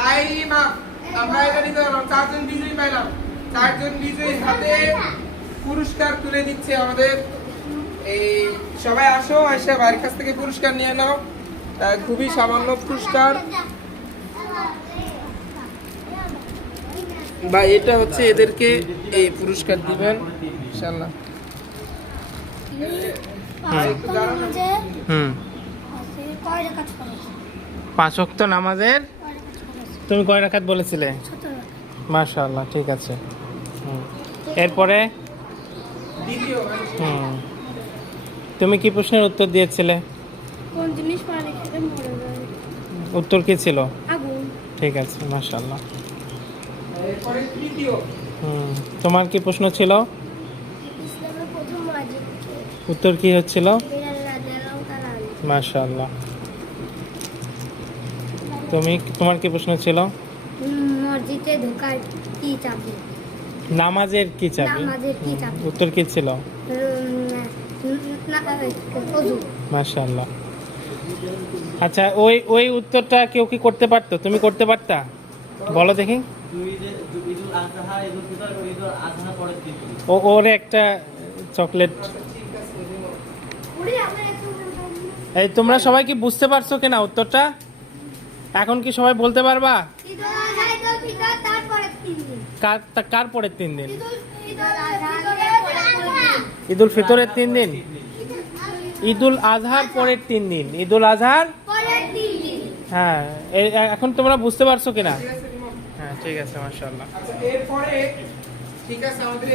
Time up. আমরা এটা নিতে পারলাম, 4 জন বিজয়ী পাইলাম। 4 জন বিজয়ীর হাতে পুরস্কার তুলে দিচ্ছে আমাদের এই সবাই আসো, এসে ভাইয়ের কাছ থেকে পুরস্কার নিয়ে নাও। খুবই সামান্য পুরস্কার বা এটা হচ্ছে এদেরকে এই পুরস্কার দিবেন ইনশাআল্লাহ। হুম 5 ওয়াক্ত নামাজের তুমি কয় রাকাত বলেছিলে? মাশাআল্লাহ, ঠিক আছে। এরপরে তুমি কি প্রশ্নের উত্তর দিয়েছিলে? কোন জিনিস পানি খেলে মরে যায়? উত্তর কি ছিল? আগুন। ঠিক আছে, মাশাআল্লাহ। এরপরে তৃতীয় তোমার কি প্রশ্ন ছিল? ইসলামের প্রথম ওয়াজিব কি? উত্তর কি হচ্ছিল? বিলাল রাদিয়াল্লাহু তাআলা। মাশাআল্লাহ। তোমার কি প্রশ্ন ছিল? মসজিদে ঢোকার কি চাবি? নামাজের কি চাবি? নামাজের কি চাবি? উত্তর কি ছিল? ওযু। মাশাআল্লাহ। আচ্ছা, ওই উত্তরটা কেউ কি করতে পারতো? তুমি করতে পারতা? বলো দেখি। ওরে একটা চকলেট। এই তোমরা সবাই কি বুঝতে পারছো কিনা উত্তরটা? এখন কি সবাই বলতে পারবা? কার পরের 3 দিন? ঈদুল ফিতরের 3 দিন? ঈদুল আজহার পরের 3 দিন। ঈদুল আজহার পরের 3 দিন। হ্যাঁ, এখন তোমরা বুঝতে পারছো কিনা? হ্যাঁ, ঠিক আছে, মাশাআল্লাহ। এরপরে ঠিক আছে আমাদের